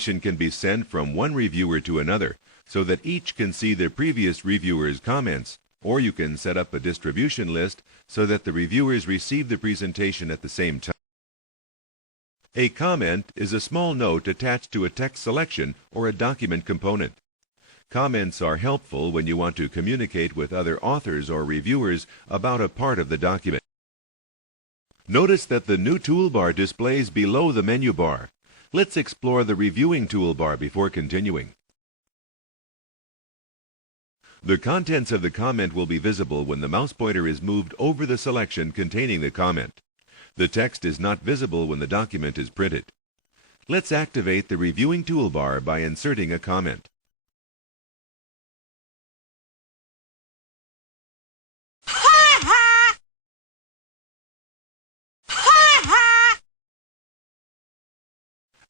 Information can be sent from one reviewer to another so that each can see the previous reviewer's comments, or you can set up a distribution list so that the reviewers receive the presentation at the same time. A comment is a small note attached to a text selection or a document component. Comments are helpful when you want to communicate with other authors or reviewers about a part of the document. Notice that the new toolbar displays below the menu bar. Let's explore the reviewing toolbar before continuing. The contents of the comment will be visible when the mouse pointer is moved over the selection containing the comment. The text is not visible when the document is printed. Let's activate the reviewing toolbar by inserting a comment.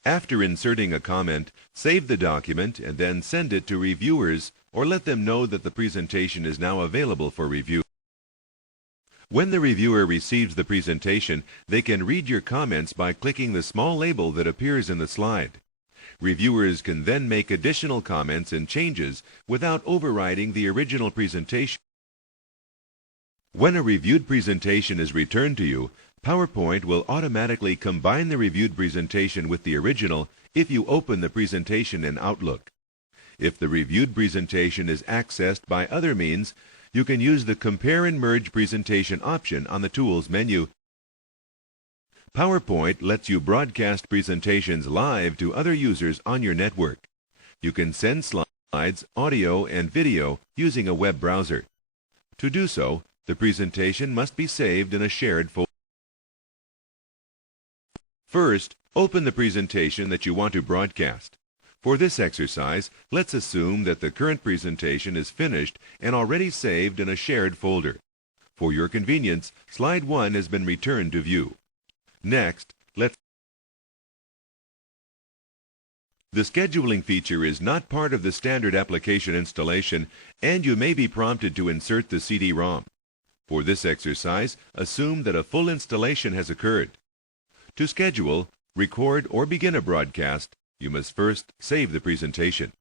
After inserting a comment, save the document and then send it to reviewers or let them know that the presentation is now available for review. When the reviewer receives the presentation, they can read your comments by clicking the small label that appears in the slide. Reviewers can then make additional comments and changes without overriding the original presentation. When a reviewed presentation is returned to you, PowerPoint will automatically combine the reviewed presentation with the original if you open the presentation in Outlook. If the reviewed presentation is accessed by other means, you can use the Compare and Merge Presentation option on the Tools menu. PowerPoint lets you broadcast presentations live to other users on your network. You can send slides, audio, and video using a web browser. To do so, the presentation must be saved in a shared folder. First, open the presentation that you want to broadcast. For this exercise, let's assume that the current presentation is finished and already saved in a shared folder. For your convenience, Slide 1 has been returned to view. Next, The scheduling feature is not part of the standard application installation, and you may be prompted to insert the CD-ROM. For this exercise, assume that a full installation has occurred. To schedule, record, or begin a broadcast, you must first save the presentation.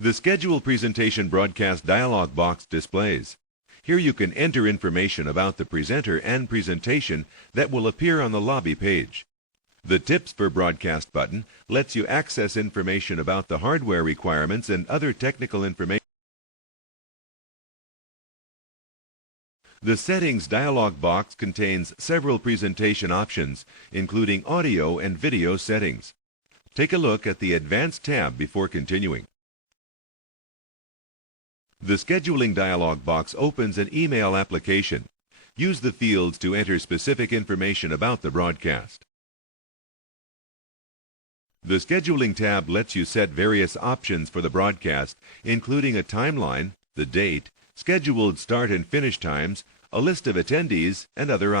The Schedule Presentation Broadcast dialog box displays. Here you can enter information about the presenter and presentation that will appear on the lobby page. The Tips for Broadcast button lets you access information about the hardware requirements and other technical information. The Settings dialog box contains several presentation options, including audio and video settings. Take a look at the Advanced tab before continuing. The Scheduling dialog box opens an email application. Use the fields to enter specific information about the broadcast. The Scheduling tab lets you set various options for the broadcast, including a timeline, the date, scheduled start and finish times, a list of attendees, and other options.